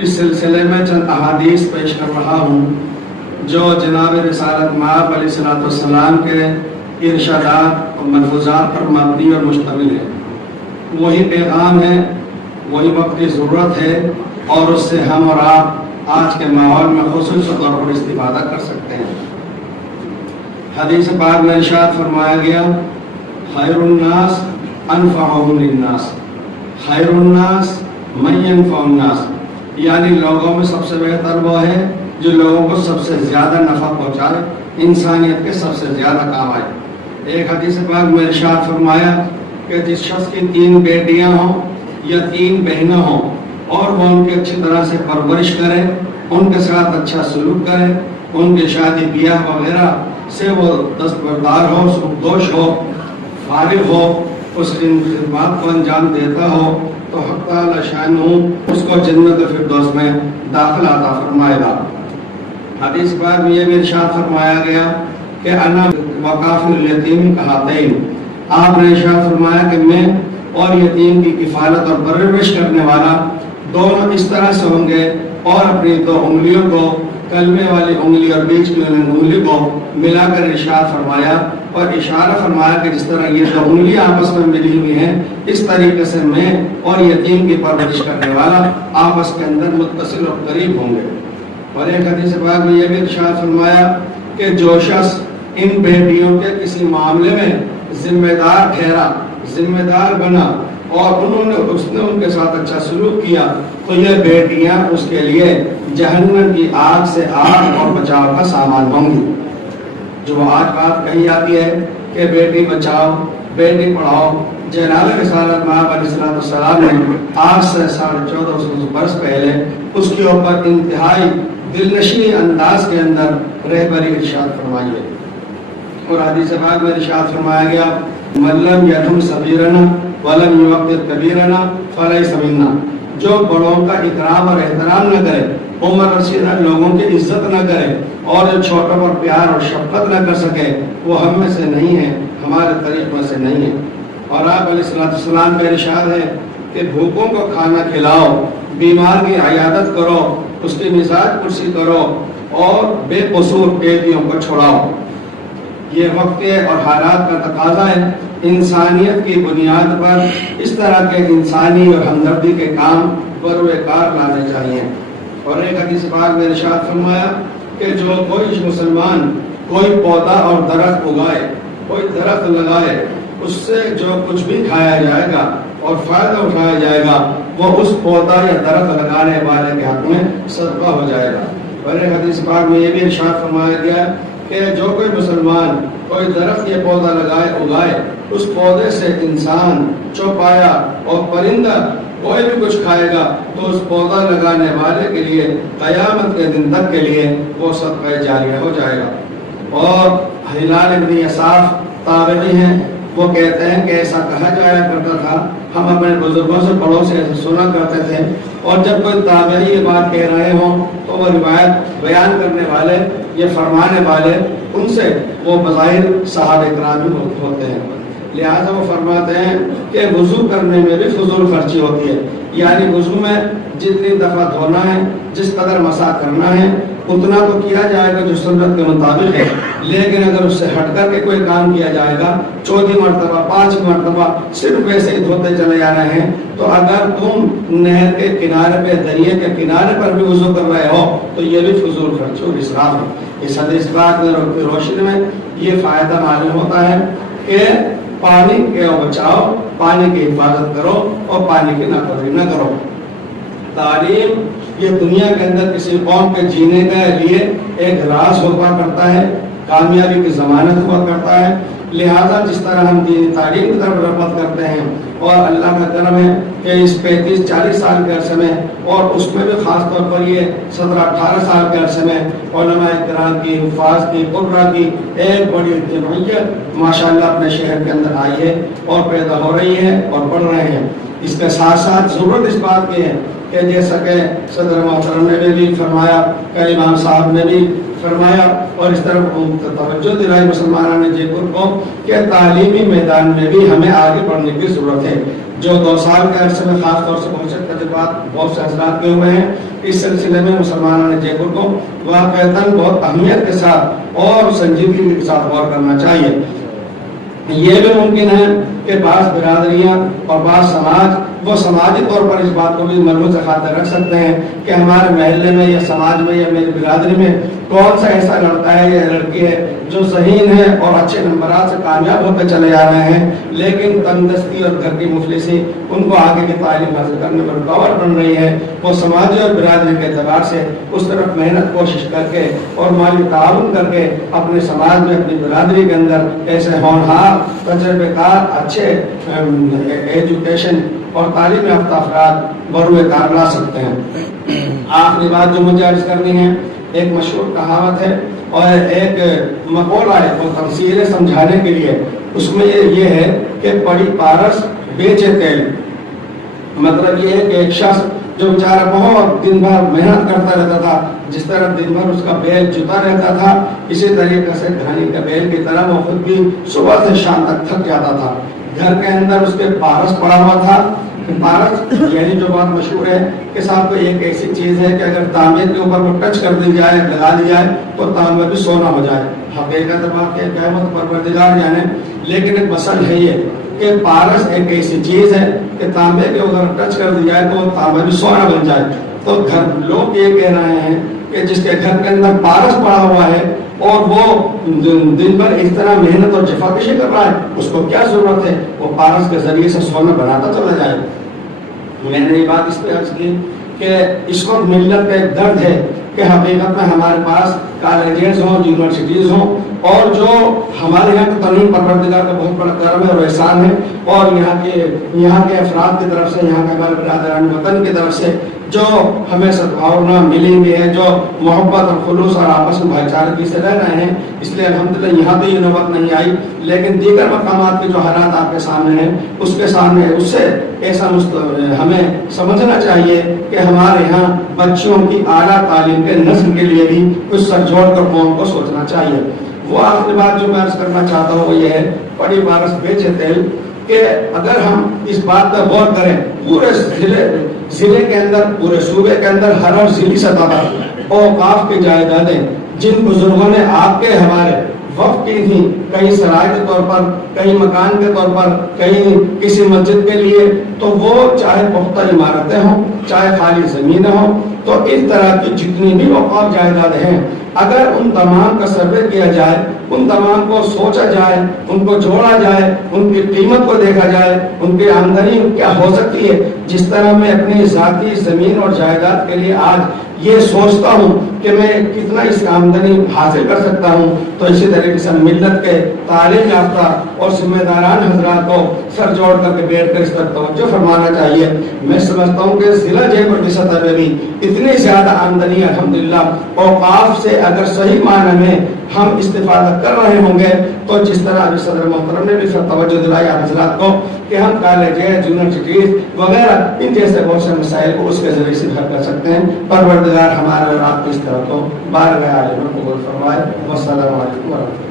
اس سلسلے میں چند احادیث پیش کر رہا ہوں جو جناب رسالت مآب علیہ السلام کے ارشادات اور ملفوظات پر مبنی اور مشتمل ہے۔ وہی پیغام ہے، وہی وقت کی ضرورت ہے، اور اس سے ہم اور آپ آج کے ماحول میں خصوصی طور پر استفادہ کر سکتے ہیں۔ حدیث پاک میں ارشاد فرمایا گیا، خیر الناس انفعهم للناس، خیر الناس من ينفع الناس، یعنی لوگوں میں سب سے بہتر وہ ہے جو لوگوں کو سب سے زیادہ نفع پہنچائے، انسانیت کے سب سے زیادہ کام آئے۔ ایک حدیث پاک میں ارشاد فرمایا کہ جس شخص کی 3 بیٹیاں ہوں یا 3 بہنیں ہوں اور وہ ان کی اچھی طرح سے پرورش کرے، ان کے ساتھ اچھا سلوک کرے، ان کے شادی بیاہ وغیرہ سے وہ دستبردار ہو، سبکدوش ہو، فارغ ہو، اس کی خدمات کو انجام دیتا ہو، تو حق تعالی شانہ اس کو جنت فردوس میں داخل عطا فرمائے گا۔ حدیث پاک میں یہ بھی ارشاد فرمایا گیا کہ انا وکافل الیتیم کہاتین، آپ نے ارشاد فرمایا کہ میں اور یتیم کی کفالت اور پرورش کرنے والا دونوں اس طرح سے ہوں گے، اور اپنی 2 انگلیوں کو، کلمے والی انگلی اور بیچ کی انگلی کو ملا کر ارشاد فرمایا اور اشارہ فرمایا کہ جس طرح یہ 2 انگلیاں آپس میں ملی ہوئی ہیں، اس طریقے سے میں اور یتیم کی پرورش کرنے والا آپس کے اندر متصل اور قریب ہوں گے۔ اور ایک حدیث پاک میں یہ بھی ارشاد فرمایا کہ جو شخص ان بیٹیوں کے کسی معاملے میں ذمہ دار ٹھہرا، ذمہ دار بنا، اور اس نے ان کے ساتھ اچھا سلوک کیا، تو یہ بیٹیاں اس کے لیے جہنم کی آگ سے آگ اور بچاؤ کا سامان ہوں گی۔ جو آج بات کہی جاتی ہے کہ بیٹی بچاؤ، بیٹی پڑھاؤ، جناب رسالت مآب علیہ السلام نے آج سے 1450 برس پہلے اس کے اوپر انتہائی دلنشین انداز کے اندر رہبری ارشاد فرمائی ہے۔ اور حدیث پاک میں ارشاد فرمایا گیا، من لم یرحم صغیرنا ولم یوقر کبیرنا فلیس منا، جو بڑوں کا اکرام اور احترام نہ کرے، عمر رسیدہ لوگوں کی عزت نہ کرے، اور جو چھوٹوں پر پیار اور شفقت نہ کر سکے، وہ ہم میں سے نہیں ہے، ہمارے طریق میں سے نہیں ہے۔ اور آپ علیہ السلام کا ارشاد ہے کہ بھوکوں کو کھانا کھلاؤ، بیمار کی عیادت کرو، اس کی مزاج پرسی کرو، اور بے قصور قیدیوں کو چھڑاؤ۔ یہ وقت اور حالات کا تقاضا ہے، انسانیت کی بنیاد پر اس طرح کے انسانی اور ہمدردی کے کام بروئے کار لانے چاہیے۔ اور ایک حدیث پاک میں ارشاد فرمایا کہ جو کوئی مسلمان کوئی پودا اور درخت اگائے، کوئی درخت لگائے، اس سے جو کچھ بھی کھایا جائے گا اور فائدہ اٹھایا جائے گا، وہ اس پودا یا درخت لگانے والے کے حق میں صدقہ ہو جائے گا۔ اور ایک حدیث پاک میں یہ بھی ارشاد فرمایا گیا کہ جو کوئی مسلمان کوئی درخت یا پودا اگائے، اس پودے سے انسان، چوپایا اور پرندہ کوئی بھی کچھ کھائے گا، تو اس پودا لگانے والے کے لیے قیامت کے دن تک کے لیے وہ صدقہ جاریہ ہو جائے گا۔ اور ہلال ابن یساف تابعی ہیں، وہ کہتے ہیں کہ ایسا کہا جایا کرتا تھا، ہم اپنے بزرگوں سے بڑوں سے ایسا سنا کرتے تھے، اور جب کوئی تابعی یہ بات کہہ رہے ہوں تو وہ روایت بیان کرنے والے، یہ فرمانے والے، ان سے وہ بظاہر صحابہ کرام ہی ہوتے ہیں۔ لہذا وہ فرماتے ہیں کہ وضو کرنے میں بھی فضول خرچی ہوتی ہے، یعنی وضو میں جتنی دفعہ دھونا ہے، جس قدر مسح کرنا ہے، اتنا تو کیا جائے گا جو سنت کے مطابق ہے، لیکن اگر اس سے ہٹ کر کے کوئی کام کیا جائے گا، 4 مرتبہ 5 مرتبہ صرف ویسے ہی دھوتے چلے جا رہے ہیں، تو اگر تم نہر کے کنارے پہ، دریا کے کنارے پر بھی وضو کر رہے ہو تو یہ بھی فضول خرچی اور اسراف ہے۔ اس حدیث پاک میں روشنی میں یہ فائدہ معلوم ہوتا ہے کہ پانی کے بچاؤ، پانی کی حفاظت کرو اور پانی کی ناقدری نہ کرو۔ تعلیم یہ دنیا کے اندر کسی قوم کے جینے کے لیے ایک راز ہوا کرتا ہے، کامیابی کی ضمانت ہوا کرتا ہے۔ لہذا جس طرح ہم دینی تعلیم کی طرف رغبت کرتے ہیں، اور اللہ کا کرم ہے کہ اس 35-40 سال کے عرصے میں، اور اس میں بھی خاص طور پر یہ 17-18 سال کے عرصے میں علماء کرام کی، حفاظ کی، قرہ کی ایک بڑی جمعیت ماشاءاللہ اپنے شہر کے اندر آئی ہے اور پیدا ہو رہی ہے اور بڑھ رہے ہیں۔ اس کے ساتھ ساتھ ضرورت اس بات کی ہے کہ جیسا کہ صدر محترم نے بھی فرمایا، کہ امام صاحب نے بھی فرمایا، اور اس طرح توجہ دلائی مسلمانوں نے جے پور کو کہ تعلیمی میدان میں بھی ہمیں آگے بڑھنے کی ضرورت ہے۔ جو 2 سال کے عرصے میں خاص طور سے بہت سے تجربات بہت سے حضرات کے ہوئے ہیں، اس سلسلے میں مسلمانوں نے جے پور کو واقعتاً بہت اہمیت کے ساتھ اور سنجیدگی کے ساتھ غور کرنا چاہیے۔ یہ بھی ممکن ہے کہ بعض برادریاں اور بعض سماج وہ سماجی طور پر اس بات کو بھی ملحوظ خاطر رکھ سکتے ہیں کہ ہمارے محلے میں یا سماج میں یا میری برادری میں کون سا ایسا لڑکا ہے یا لڑکی ہے جو ذہین ہے اور اچھے نمبرات سے کامیاب ہوتے چلے جا رہے ہیں، لیکن تندرستی اور گھر کی مفلسی ان کو آگے کی تعلیم حاصل کرنے میں رکاوٹ بن رہی ہے۔ وہ سماجی اور برادری کے اعتبار سے اس طرف محنت کوشش کر کے اور مالی تعاون کر کے اپنے سماج میں اپنی برادری کے اندر ایسے ہونہار تجربے کار اچھے ایجوکیشن اور تعلیم یافتہ افراد بروئے کار لا سکتے ہیں۔ آخری بات جو مجھے عرض کرنی ہے، ایک مشہور کہاوت ہے اور ایک مقولہ ہے وہ تفصیلیں سمجھانے کے لیے، اس میں یہ ہے کہ پڑی پارس بیچے تیل۔ مطلب یہ ہے کہ ایک شخص جو بیچارہ بہت دن بھر محنت کرتا رہتا تھا، جس طرح دن بھر اس کا بیل جتا رہتا تھا، اسی طریقے سے گھانی کے بیل کی طرح وہ خود بھی صبح سے شام تک تھک جاتا تھا۔ گھر کے اندر اس کے پارس پڑا ہوا تھا۔ پارس یعنی جو بات مشہور ہے کہ صاحب کو ایک ایسی چیز ہے کہ اگر تانبے کے اوپر وہ ٹچ کر دی جائے، لگا دی جائے تو تانبا بھی سونا ہو جائے۔ حقیقت بات ہے قیامت پروردگار جانے، لیکن ایک مسئلہ ہے یہ کہ پارس ایک ایسی چیز ہے کہ تانبے کے اوپر ٹچ کر دی جائے تو تانبا بھی سونا بن جائے۔ تو گھر لوگ یہ کہہ رہے ہیں کہ جس کے گھر کے اندر پارس پڑا ہوا ہے اور وہ دن بھر اس طرح محنت اور جفاکشی کر رہا ہے، اس کو کیا ضرورت ہے وہ پارس کے ذریعے سے سونا بناتا چلا جائے۔ میں نے یہ بات اس پہ عرض کی کہ اس وقت ملت کا ایک درد ہے کہ حقیقت میں ہمارے پاس کالجز ہوں، یونیورسٹیز ہوں، اور جو ہمارے یہاں کے تنظیم پروردگار کا بہت بڑا کرم ہے اور احسان ہے، اور یہاں کے افراد کی طرف سے، یہاں کے ہمارے برادران وطن کی طرف سے جو ہمیں سدبھاونا ملی ہوئی ہے، جو محبت اور خلوص اور آپس میں بھائی چارگی سے رہ رہے ہیں، اس لیے الحمدللہ یہاں تو یہ نوبت نہیں آئی، لیکن دیگر مقامات کے جو حالات آپ کے سامنے ہیں اس کے سامنے اس سے ایسا ہمیں سمجھنا چاہیے کہ ہمارے یہاں بچوں کی اعلیٰ تعلیم کے نظم کے لیے بھی کچھ سر جوڑ کر قوم کو سوچنا چاہیے۔ وہ آخری بات جو میں عرض کرنا چاہتا ہوں وہ یہ ہے، پڑی پارس بیچے تیل، کہ اگر ہم اس بات پر غور کریں پورے ضلع کے اندر، پورے صوبے کے اندر ہر ضلعی سطح پر اوقاف کی جائیدادیں جن بزرگوں نے آپ کے ہمارے وقف کی تھی، کہیں سرائے کے طور پر، کہیں مکان کے طور پر، کہیں کسی مسجد کے لیے، تو وہ چاہے پختہ عمارتیں ہوں، چاہے خالی زمینیں ہوں، تو اس طرح کی جتنی بھی اوقاف جائیداد ہیں، اگر ان تمام کا سروے کیا جائے، ان تمام کو سوچا جائے، ان کو جوڑا جائے، ان کی قیمت کو دیکھا جائے، ان کی آمدنی کیا ہو سکتی ہے، جس طرح میں اپنی ذاتی زمین اور جائیداد کے لیے آج یہ سوچتا ہوں کہ میں کتنا اس آمدنی حاصل کر سکتا ہوں، تو اسی طریقے سے ملت کے تعلیم یافتہ اور ذمہ داران حضرات کو سر جوڑ کر کے بیٹھ کر اس پر توجہ فرمانا چاہیے۔ میں سمجھتا ہوں کہ ضلع جے پور کی سطح پہ بھی اتنی زیادہ آمدنی الحمدللہ اوقاف سے اگر صحیح معنی میں ہم استفادہ کر رہے ہوں گے، تو جس طرح ابھی صدر محترم نے بھی توجہ دلائی آپ حضرات کو کہ ہم کالجز، یونیورسٹیز وغیرہ ان جیسے بہت سے مسائل کو اس کے ذریعے سے حل کر سکتے ہیں۔ پروردگار ہمارے اور آپ کی اس طرح کو بارگاہ عالیہ میں قبول فرمائے۔ والسلام علیکم ورحمۃ اللہ۔